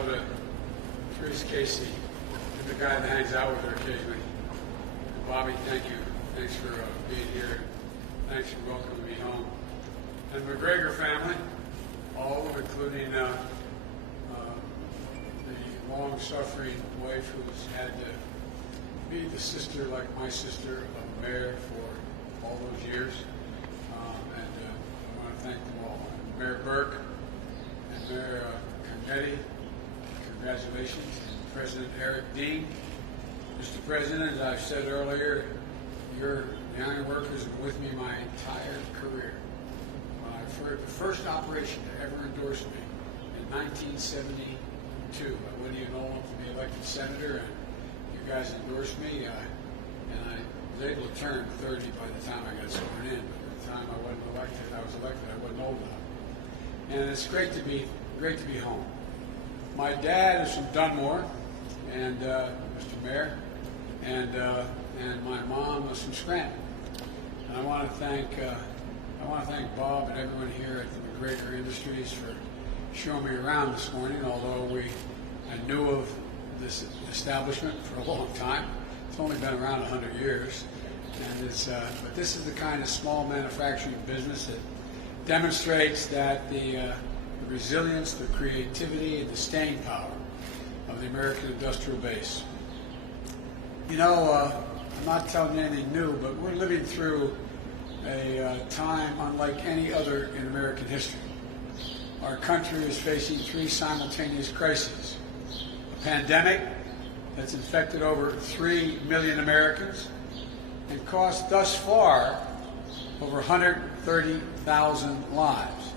hello to Trace Casey, the guy that hangs out with her occasionally. And Bobby, thank you. Thanks for being here. Thanks for welcoming me home. And the McGregor family, all of them, including the long-suffering wife who's had to be the sister, like my sister, of the mayor for all those years. I want to thank them all. Mayor Burke and Mayor Carnetti, congratulations. And President Eric Dean. Mr. President, as I've said earlier, the Iron Workers have been with me my entire career. For the first operation to ever endorse me in 1972, I wasn't even old enough to be elected senator, and you guys endorsed me, and I was able to turn 30 by the time I got sworn in. By the time I was elected, I wasn't old enough. And it's great to be home. My dad is from Dunmore, and Mr. Mayor, and my mom was from Scranton. And I want to thank Bob and everyone here at the McGregor Industries for showing me around this morning. Although I knew of this establishment for a long time. It's only been around 100 years, and but this is the kind of small manufacturing business that demonstrates that the resilience, the creativity, and the staying power of the American industrial base. You know, I'm not telling you anything new, but we're living through a time unlike any other in American history. Our country is facing three simultaneous crises. A pandemic that's infected over 3 million Americans and cost thus far over 130,000 lives.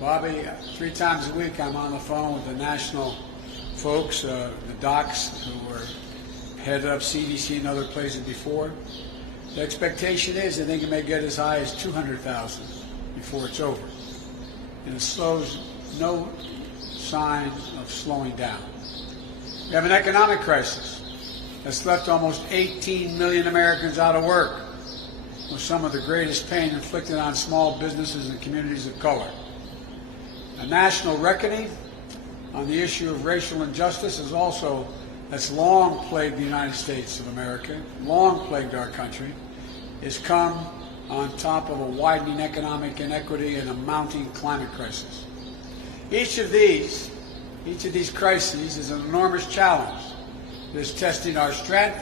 Bobby, 3 times a week I'm on the phone with the national folks, the docs who were headed up CDC and other places before. The expectation is that they may get as high as 200,000 before it's over. And it slows no sign of slowing down. We have an economic crisis that's left almost 18 million Americans out of work, with some of the greatest pain inflicted on small businesses and communities of color. A national reckoning on the issue of racial injustice that's long plagued the United States of America, long plagued our country, has come on top of a widening economic inequity and a mounting climate crisis. Each of these crises is an enormous challenge that is testing our strength,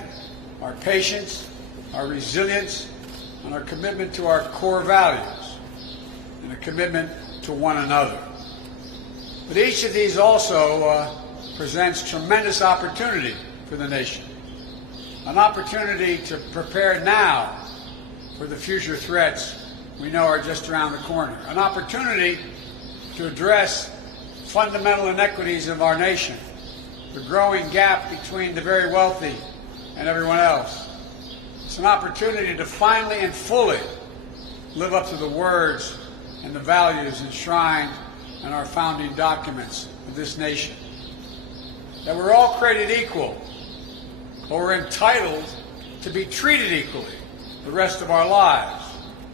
our patience, our resilience, and our commitment to our core values, and a commitment to one another. But each of these also presents tremendous opportunity for the nation. An opportunity to prepare now for the future threats we know are just around the corner. An opportunity to address fundamental inequities of our nation, the growing gap between the very wealthy and everyone else. It's an opportunity to finally and fully live up to the words and the values enshrined in our founding documents of this nation. That we're all created equal, but we're entitled to be treated equally the rest of our lives.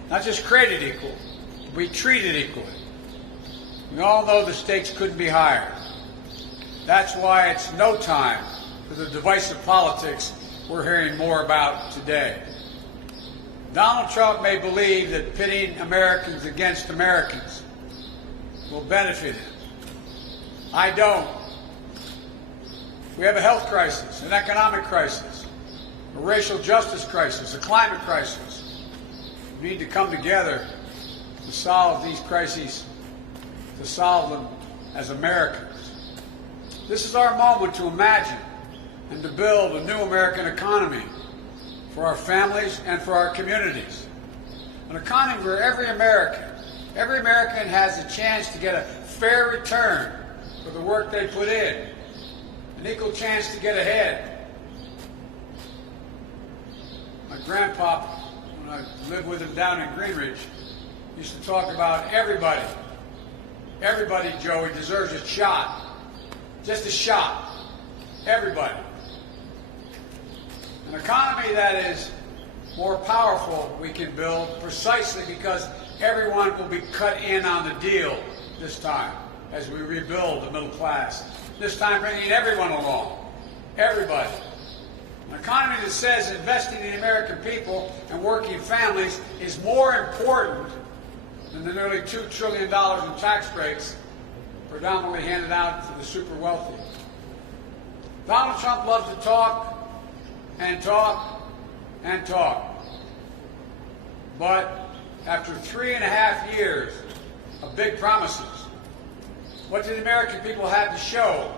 Not just created equal, but be treated equally. We all know the stakes couldn't be higher. That's why it's no time for the divisive politics we're hearing more about today. Donald Trump may believe that pitting Americans against Americans will benefit him. I don't. We have a health crisis, an economic crisis, a racial justice crisis, a climate crisis. We need to come together to solve these crises, to solve them as Americans. This is our moment to imagine and to build a new American economy for our families and for our communities. An economy where every American has a chance to get a fair return for the work they put in, an equal chance to get ahead. My grandpa, when I lived with him down in Greenridge, used to talk about everybody. Everybody, Joey, deserves a shot. Just a shot. Everybody. An economy that is more powerful we can build precisely because everyone will be cut in on the deal this time. as we rebuild the middle class. This time bringing everyone along, everybody. An economy that says investing in the American people and working families is more important than the nearly $2 trillion in tax breaks predominantly handed out to the super wealthy. Donald Trump loves to talk and talk and talk. But after 3.5 years of big promises, what did the American people have to show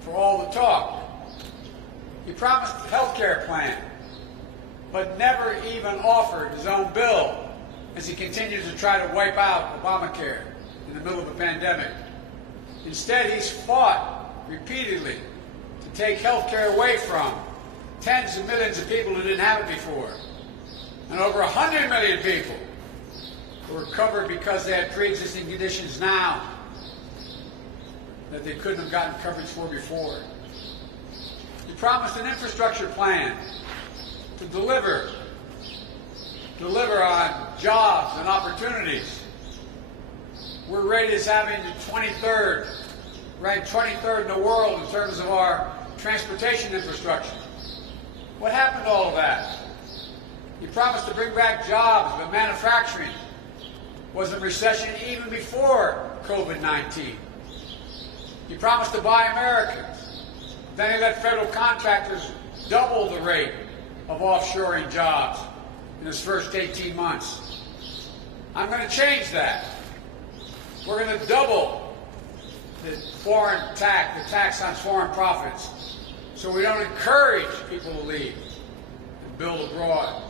for all the talk? He promised a health care plan, but never even offered his own bill as he continues to try to wipe out Obamacare in the middle of a pandemic. Instead, he's fought repeatedly to take health care away from tens of millions of people who didn't have it before, and over 100 million people who were covered because they had pre-existing conditions now that they couldn't have gotten coverage for before. He promised an infrastructure plan to deliver on jobs and opportunities. We're rated as having the 23rd, ranked 23rd in the world in terms of our transportation infrastructure. What happened to all of that? He promised to bring back jobs, but manufacturing was in recession even before COVID-19. He promised to buy Americans. Then he let federal contractors double the rate of offshoring jobs in his first 18 months. I'm going to change that. We're going to double the foreign tax, the tax on foreign profits, so we don't encourage people to leave and build abroad.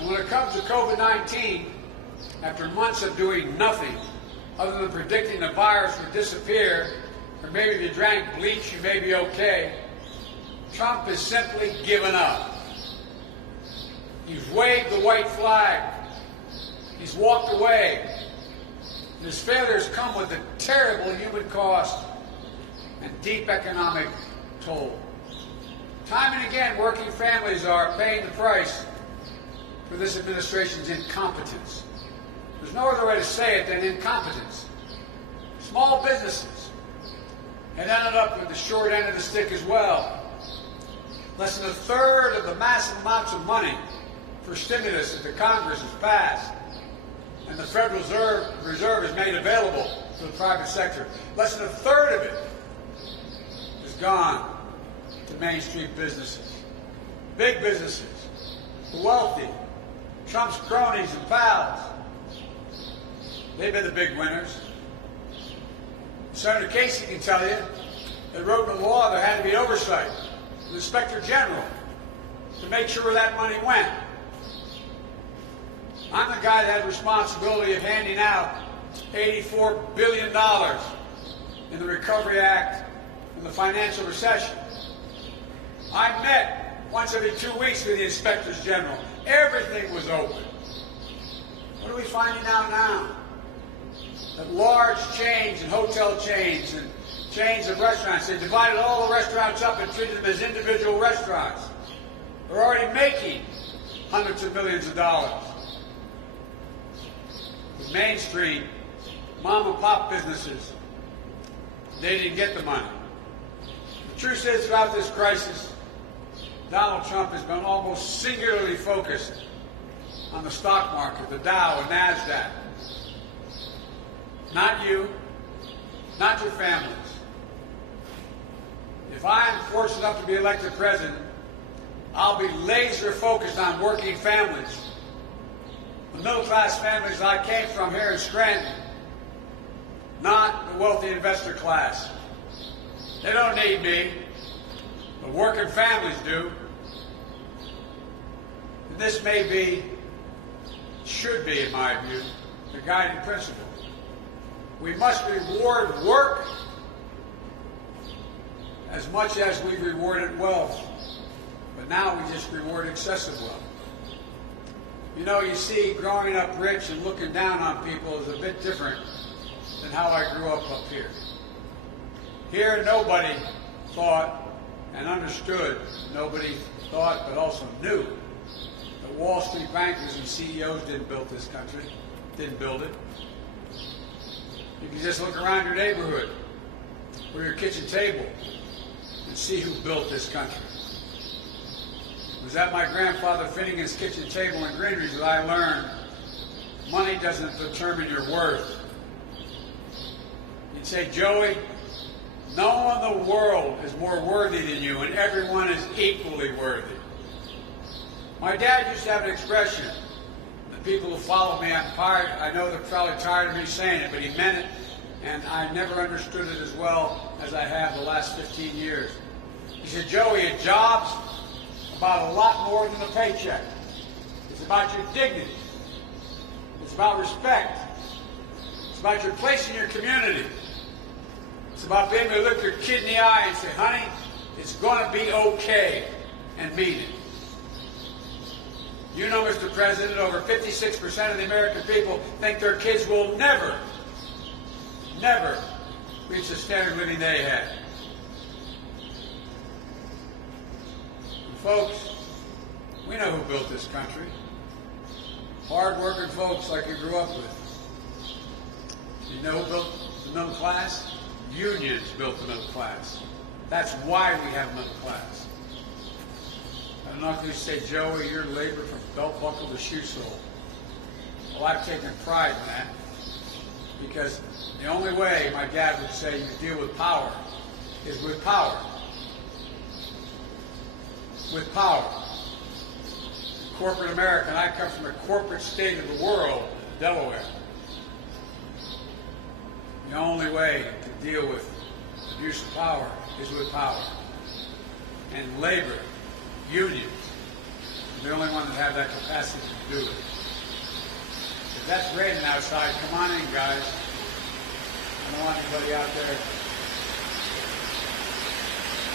And when it comes to COVID-19, after months of doing nothing other than predicting the virus would disappear, or maybe if you drank bleach, you may be okay, Trump has simply given up. He's waved the white flag. He's walked away. And his failures come with a terrible human cost and deep economic toll. Time and again, working families are paying the price for this administration's incompetence. There's no other way to say it than incompetence. Small businesses had ended up with the short end of the stick as well. Less than a third of the massive amounts of money for stimulus that the Congress has passed and the Federal Reserve has made available to the private sector, less than a third of it has gone to Main Street businesses, big businesses, the wealthy, Trump's cronies and pals. They've been the big winners. Senator Casey can tell you they wrote in the law there had to be oversight, the Inspector General, to make sure where that money went. I'm the guy that had responsibility of handing out $84 billion in the Recovery Act in the financial recession. I met once every 2 weeks with the Inspectors General. Everything was open. What are we finding out now? That large chains and hotel chains and chains of restaurants, they divided all the restaurants up and treated them as individual restaurants. They're already making hundreds of millions of dollars. The mainstream mom and pop businesses, they didn't get the money. The truth is, throughout this crisis, Donald Trump has been almost singularly focused on the stock market, the Dow and NASDAQ. Not you, not your families. If I am fortunate enough to be elected president, I'll be laser focused on working families. The middle-class families I came from here in Scranton, not the wealthy investor class. They don't need me, but working families do. And this may be, should be in my view, the guiding principle. We must reward work as much as we rewarded wealth. But now we just reward excessive wealth. You know, you see, growing up rich and looking down on people is a bit different than how I grew up here. Here, nobody thought and understood, nobody thought but also knew that Wall Street bankers and CEOs didn't build this country, didn't build it. You can just look around your neighborhood or your kitchen table and see who built this country. It was at my grandfather Finnegan's kitchen table in Greenridge that I learned money doesn't determine your worth. He'd say, Joey, no one in the world is more worthy than you, and everyone is equally worthy. My dad used to have an expression. The people who follow me, I know they're probably tired of me saying it, but he meant it, and I never understood it as well as I have the last 15 years. He said, Joey, a job's about a lot more than a paycheck. It's about your dignity. It's about respect. It's about your place in your community. It's about being able to look your kid in the eye and say, honey, it's going to be okay, and mean it. You know, Mr. President, over 56% of the American people think their kids will never reach the standard of living they had. And folks, we know who built this country. Hard-working folks like you grew up with. You know who built the middle class? Unions built the middle class. That's why we have a middle class. I don't know if you say, Joey, your labor from belt buckle to shoe sole. Well, I've taken pride in that because the only way my dad would say you deal with power is with power. With power. Corporate America, and I come from a corporate state of the world, Delaware. The only way to deal with abuse of power is with power. And labor, unions, are the only ones that have that capacity to do it. If that's raining outside, come on in, guys. I don't want anybody out there.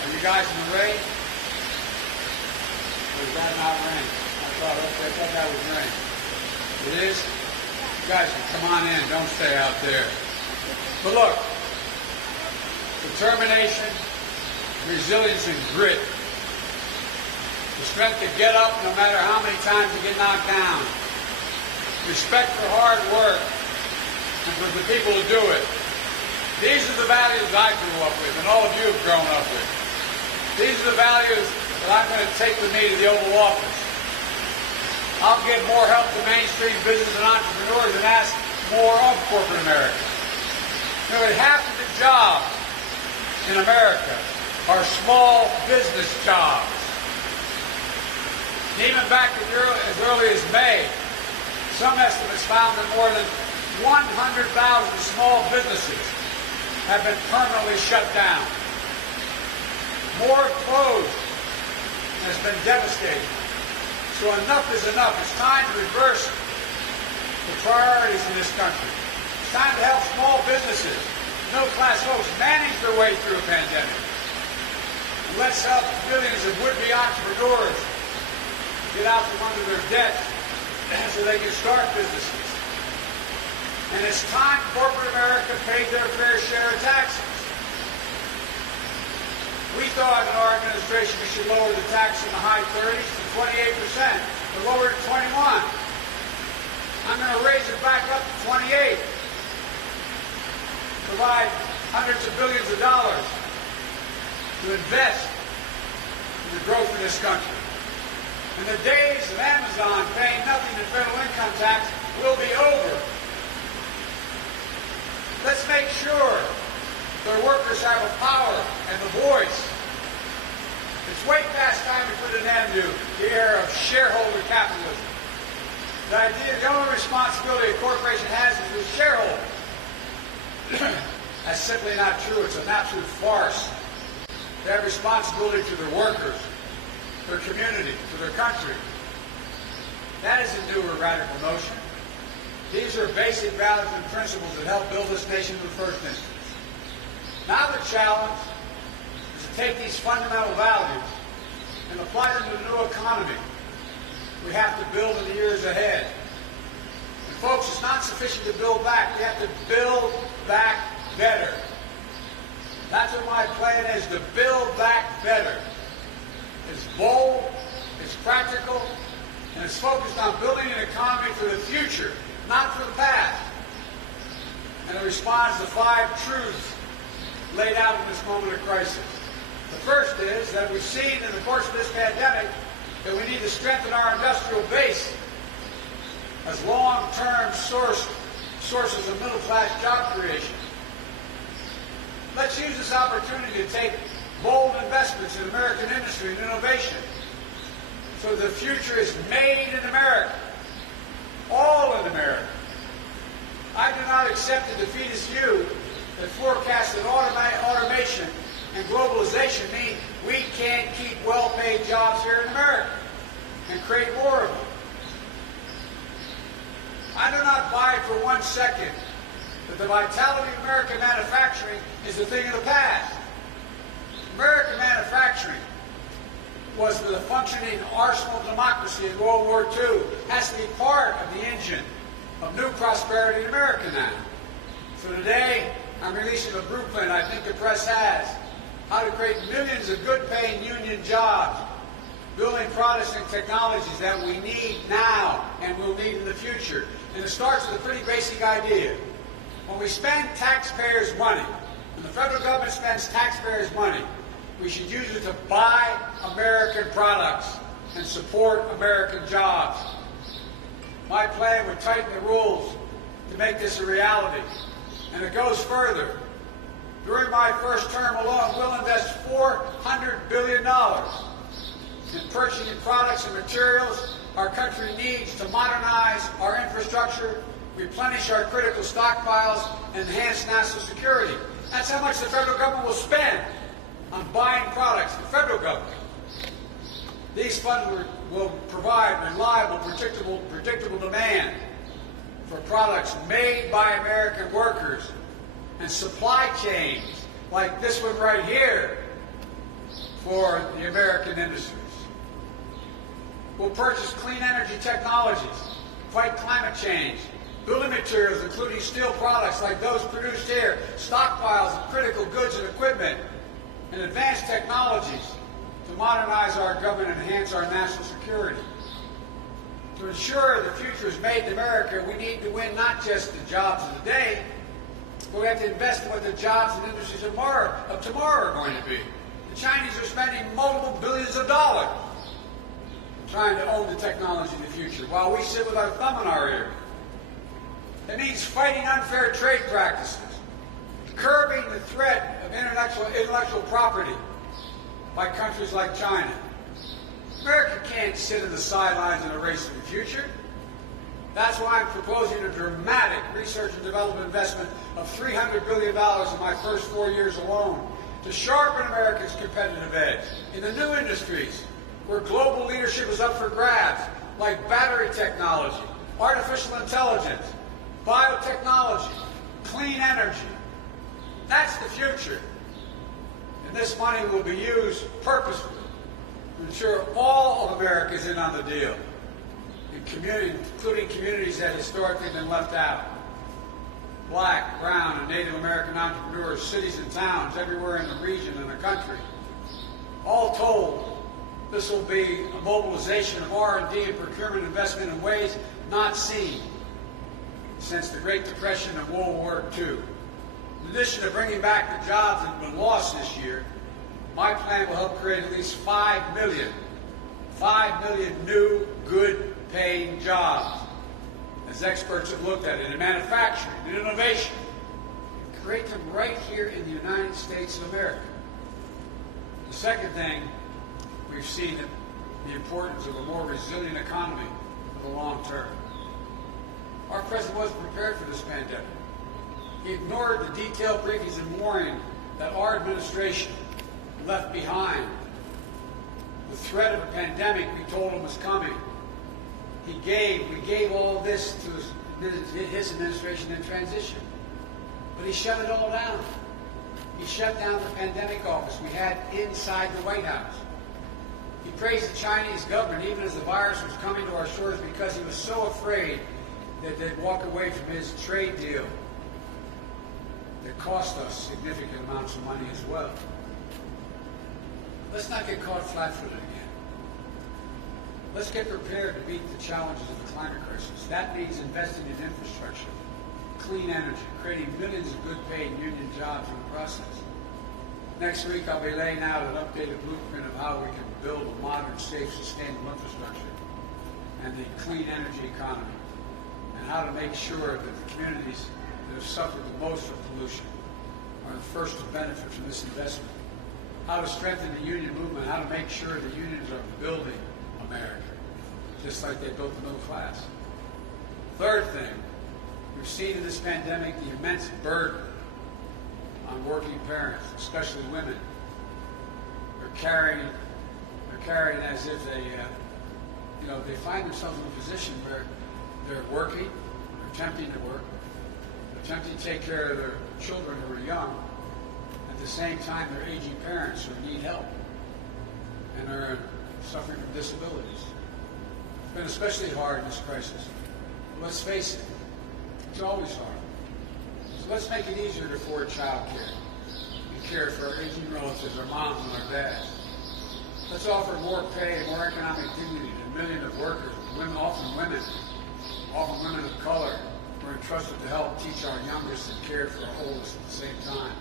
Are you guys in the rain? Or is that not rain? I thought that was rain. It is? You guys can come on in. Don't stay out there. But look, determination, resilience, and grit. The strength to get up no matter how many times you get knocked down. Respect for hard work and for the people who do it. These are the values I grew up with and all of you have grown up with. These are the values that I'm going to take with me to the Oval Office. I'll give more help to mainstream business and entrepreneurs and ask more of corporate America. You know, half of the jobs in America are small business jobs. And even back as early as May, some estimates found that more than 100,000 small businesses have been permanently shut down. More closed, and it's been devastating. So enough is enough. It's time to reverse the priorities in this country. It's time to help small businesses, middle-class folks manage their way through a pandemic. And let's help millions of would-be entrepreneurs get out from under their debt so they can start businesses. And it's time corporate America paid their fair share of taxes. We thought in our administration we should lower the tax in the high 30s to 28%, but lower it to 21. I'm going to raise it back up to 28. Provide hundreds of billions of dollars to invest in the growth of this country. And the days of Amazon paying nothing in federal income tax will be over. Let's make sure their workers have the power and the voice. It's way past time to put an end to the era of shareholder capitalism. The idea, the only responsibility a corporation has is with shareholders. That's simply not true. It's an absolute farce. They have responsibility to their workers, their community, to their country. That isn't new or radical notion. These are basic values and principles that help build this nation in the first instance. Now the challenge is to take these fundamental values and apply them to the new economy we have to build in the years ahead. And folks, it's not sufficient to build back. We have to build back better. That's what my plan is, to build back better. It's bold, it's practical, and it's focused on building an economy for the future, not for the past. and it responds to 5 truths laid out in this moment of crisis. The first is that we've seen in the course of this pandemic that we need to strengthen our industrial base as long-term sources of middle-class job creation. Let's use this opportunity to take bold investments in American industry and innovation so the future is made in America, all in America. I do not accept the defeatist view that forecasts that automation and globalization mean we can't keep well-paid jobs here in America and create more of them. I do not buy for 1 second that the vitality of American manufacturing is a thing of the past. American manufacturing was the functioning arsenal of democracy in World War II, has to be part of the engine of new prosperity in America now. So today, I'm releasing a blueprint I think the press has, how to create millions of good-paying union jobs, building products and technologies that we need now and will need in the future. And it starts with a pretty basic idea. When we spend taxpayers' money, when the federal government spends taxpayers' money, we should use it to buy American products and support American jobs. My plan would tighten the rules to make this a reality. And it goes further. During my first term alone, we'll invest $400 billion in purchasing products and materials our country needs to modernize our infrastructure, replenish our critical stockpiles, and enhance national security. That's how much the federal government will spend on buying products, the federal government. These funds will provide reliable, predictable demand for products made by American workers and supply chains like this one right here for the American industries. We'll purchase clean energy technologies, fight climate change, building materials including steel products like those produced here, stockpiles of critical goods and equipment, and advanced technologies to modernize our government and enhance our national security. To ensure the future is made in America, we need to win not just the jobs of the day, but we have to invest in what the jobs and industries of tomorrow are going to be. The Chinese are spending multiple billions of dollars trying to own the technology in the future, while we sit with our thumb in our ear. It means fighting unfair trade practices, curbing the threat of intellectual property by countries like China. America can't sit in the sidelines in a race to the future. That's why I'm proposing a dramatic research and development investment of $300 billion in my first 4 years alone to sharpen America's competitive edge in the new industries where global leadership is up for grabs, like battery technology, artificial intelligence, biotechnology, clean energy. That's the future. And this money will be used purposefully to ensure all of America is in on the deal, including communities that historically have been left out. Black, brown, and Native American entrepreneurs, cities and towns everywhere in the region and the country. All told, this will be a mobilization of R&D and procurement investment in ways not seen since the Great Depression and World War II. In addition to bringing back the jobs that have been lost this year, my plan will help create at least 5 million new, good-paying jobs, as experts have looked at it, in manufacturing, in innovation, and create them right here in the United States of America. The second thing, we've seen the importance of a more resilient economy for the long term. Our president wasn't prepared for this pandemic. He ignored the detailed briefings and warning that our administration left behind. The threat of a pandemic we told him was coming. We gave all this to his administration in transition. But he shut it all down. He shut down the pandemic office we had inside the White House. He praised the Chinese government even as the virus was coming to our shores because he was so afraid that they'd walk away from his trade deal that cost us significant amounts of money as well. Let's not get caught flat-footed again. Let's get prepared to meet the challenges of the climate crisis. That means investing in infrastructure, clean energy, creating millions of good-paid union jobs in the process. Next week, I'll be laying out an updated blueprint of how we can build a modern, safe, sustainable infrastructure and the clean energy economy, and how to make sure that the communities that have suffered the most from pollution are the first to benefit from this investment. How to strengthen the union movement, how to make sure the unions are building America, just like they built the middle class. Third thing, we've seen in this pandemic the immense burden on working parents, especially women. They're carrying as if they find themselves in a position where they're working, they're attempting to work, they're attempting to take care of their children who are young. At the same time, they're aging parents who need help and are suffering from disabilities. It's been especially hard in this crisis. But let's face it, it's always hard. So let's make it easier to afford child care and care for our aging relatives, our moms and our dads. Let's offer more pay and more economic dignity to millions of workers, often women of color, who are entrusted to help teach our youngest and care for our oldest at the same time.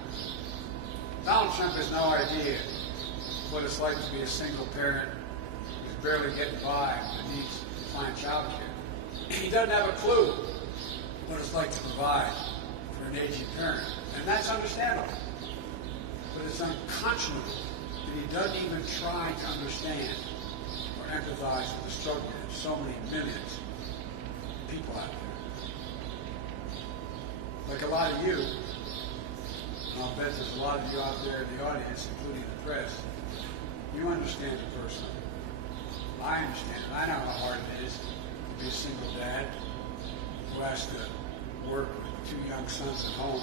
Donald Trump has no idea what it's like to be a single parent who's barely getting by and needs to find child care. He doesn't have a clue what it's like to provide for an aging parent, and that's understandable. But it's unconscionable that he doesn't even try to understand or empathize with the struggle of so many millions of people out there. Like a lot of you, and I'll bet there's a lot of you out there in the audience, including the press, you understand it personally. I understand it. I know how hard it is to be a single dad who has to work with 2 young sons at home.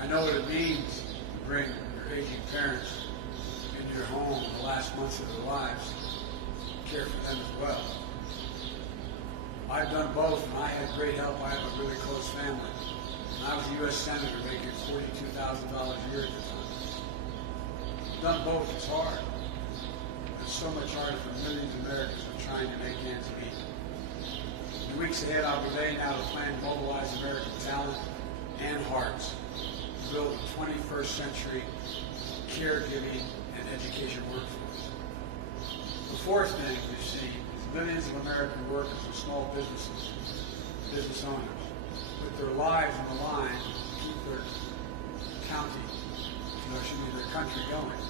I know what it means to bring your aging parents into your home in the last months of their lives, care for them as well. I've done both, and I had great help. I have a really close family. And I was a U.S. Senator making $42,000 a year at the time. I've done both. It's hard. It's so much harder for millions of Americans who are trying to make ends meet. In the weeks ahead, I'll be laying out a plan to mobilize American talent and hearts to build a 21st century caregiving and education workforce. The fourth thing we've seen is millions of American workers and small businesses, business owners, put their lives on the line to keep their their country going.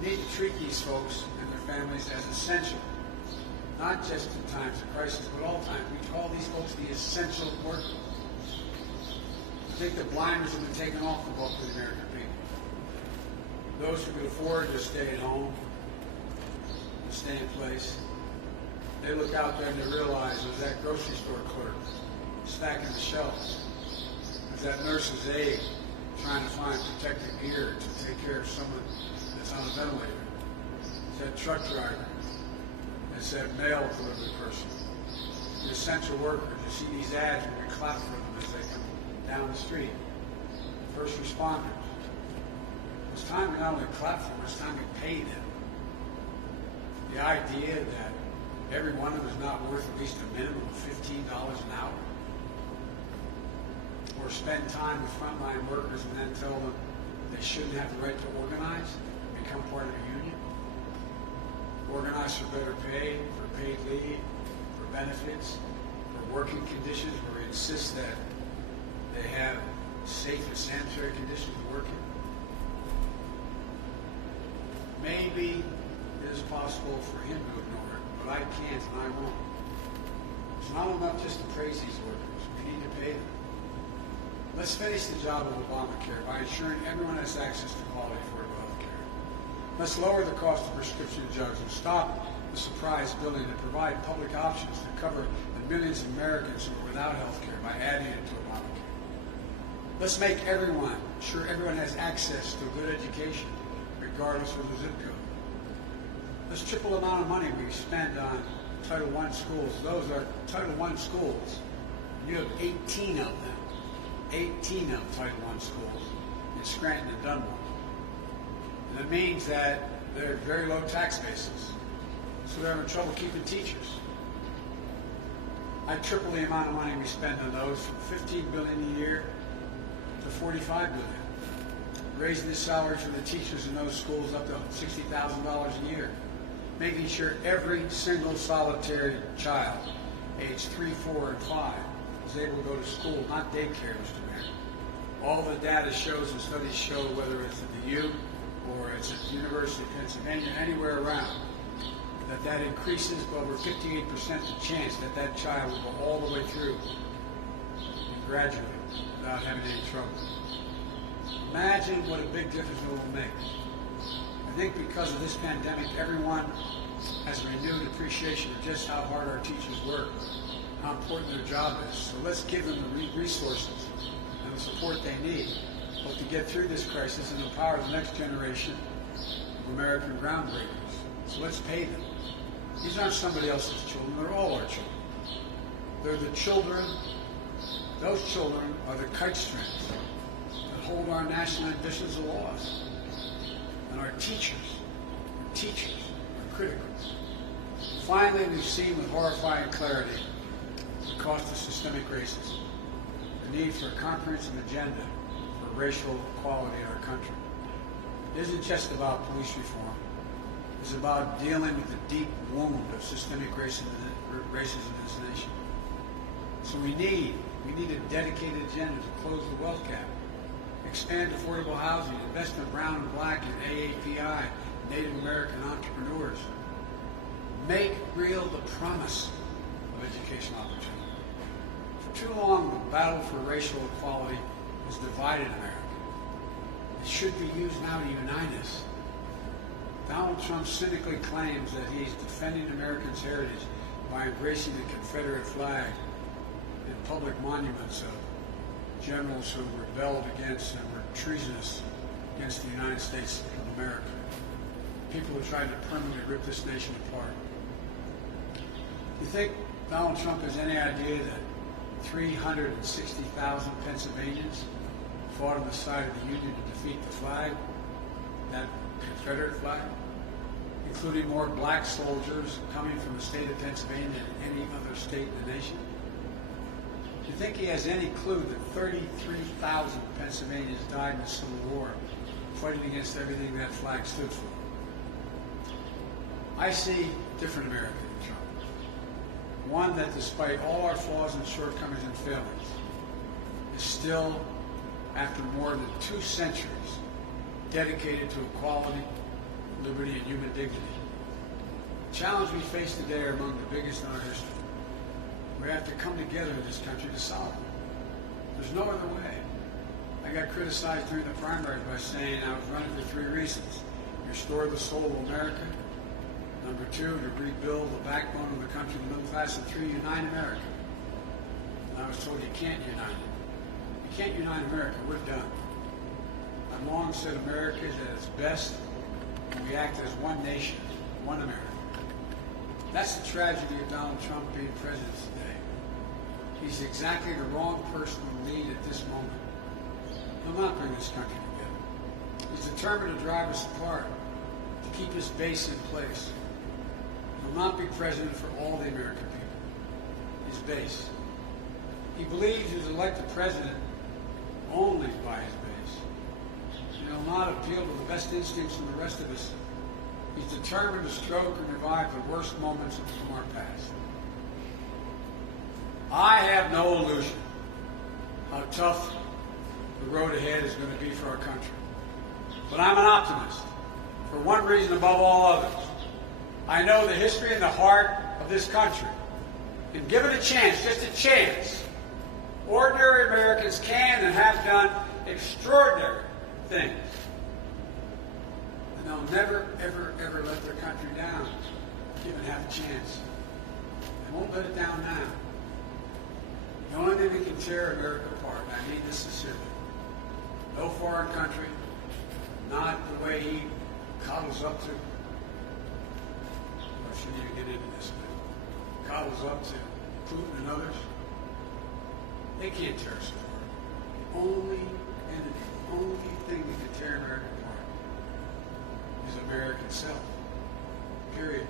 We need to treat these folks and their families as essential, not just in times of crisis, but all times. We call these folks the essential workers. I think the blinders have been taken off the bulk of the American people. Those who can afford to stay at home and stay in place, they look out there and they realize there's that grocery store clerk stacking the shelves. There's that nurse's aide trying to find protective gear to take care of someone that's on a ventilator. There's that truck driver. There's that mail delivery person. The essential workers. You see these ads where we clap for them as they come down the street. First responders. It's time to not only clap for them, it's time to pay them. The idea that every one of them is not worth at least a minimum of $15 an hour. Or spend time with frontline workers and then tell them they shouldn't have the right to organize, become part of a union. Organize for better pay, for paid leave, for benefits, for working conditions where we insist that they have safe and sanitary conditions working. Maybe it is possible for him to ignore it, but I can't and I won't. It's not enough just to praise these workers. We need to pay them. Let's finish the job of Obamacare by ensuring everyone has access to quality affordable health care. Let's lower the cost of prescription drugs and stop the surprise billing and provide public options to cover the millions of Americans who are without health care by adding it to Obamacare. Let's make sure everyone has access to a good education, regardless of the zip code. Let's triple the amount of money we spend on Title I schools. Those are Title I schools. You have 18 of them. 18 of Title I schools in Scranton and Dunmore. And it means that they're very low tax bases, so they're having trouble keeping teachers. I triple the amount of money we spend on those from $15 billion a year to $45 billion. Raising the salaries for the teachers in those schools up to $60,000 a year. Making sure every single solitary child, aged 3, 4, and 5, is able to go to school, not daycare, Mr. Mayor. All the data shows and studies show, whether it's at the U or it's at the University of Pennsylvania, anywhere around, that increases by over 58% the chance that that child will go all the way through and graduate without having any trouble. Imagine what a big difference it will make. I think because of this pandemic, everyone has a renewed appreciation of just how hard our teachers work, how important their job is. So let's give them the resources and the support they need, both to get through this crisis and empower the next generation of American groundbreakers. So let's pay them. These aren't somebody else's children, they're all our children. They're the children, those children are the kite strings that hold our national ambitions aloft. And our teachers are critical. Finally, we've seen with horrifying clarity the cost of systemic racism, the need for a comprehensive agenda for racial equality in our country. It isn't just about police reform. It's about dealing with the deep wound of systemic racism in this nation. So we need a dedicated agenda to close the wealth gap, expand affordable housing, invest in brown and black and AAPI, Native American entrepreneurs. Make real the promise of educational opportunity. For too long, the battle for racial equality has divided America. It should be used now to unite us. Donald Trump cynically claims that he's defending Americans' heritage by embracing the Confederate flag and public monuments of generals who rebelled against and were treasonous against the United States of America. People who tried to permanently rip this nation apart. You think Donald Trump has any idea that 360,000 Pennsylvanians fought on the side of the Union to defeat the flag, that Confederate flag, including more black soldiers coming from the state of Pennsylvania than any other state in the nation? Do you think he has any clue that 33,000 Pennsylvanians died in the Civil War fighting against everything that flag stood for? I see a different America than Trump. One that, despite all our flaws and shortcomings and failings, is still, after more than 2 centuries, dedicated to equality, liberty, and human dignity. The challenges we face today are among the biggest in our history. We have to come together in this country to solve them. There's no other way. I got criticized during the primaries by saying I was running for 3 reasons. Restore the soul of America. Number 2, to rebuild the backbone of the country, the middle class. And 3, unite America. And I was told you can't unite it. You can't unite America. We're done. I've long said America is at its best when we act as one nation, one America. That's the tragedy of Donald Trump being president today. He's exactly the wrong person to lead at this moment. He'll not bring this country together. He's determined to drive us apart, to keep his base in place. He'll not be president for all the American people, his base. He believes he's elected president only by his base. And he'll not appeal to the best instincts from the rest of us. He's determined to stroke and revive the worst moments from our past. I have no illusion how tough the road ahead is going to be for our country. But I'm an optimist for one reason above all others. I know the history and the heart of this country. And given a chance, just a chance, ordinary Americans can and have done extraordinary things. And they'll never, ever, ever let their country down, given half a chance. They won't let it down now. The only thing that can tear America apart, and I mean this sincerely, no foreign country, not the way he coddles up to, or should even get into this, but coddles up to Putin and others. They can't tear us apart. Only entity, the only thing that can tear America apart is America itself. Period.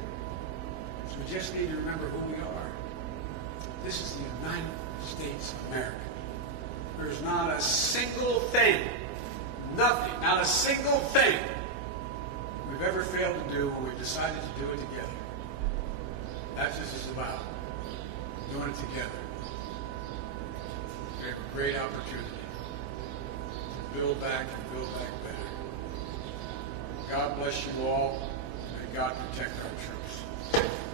So we just need to remember who we are. This is the United States of America. There's not a single thing, nothing, not a single thing we've ever failed to do when we decided to do it together. That's what this is about, doing it together. We have a great opportunity to build back and build back better. God bless you all. May God protect our troops.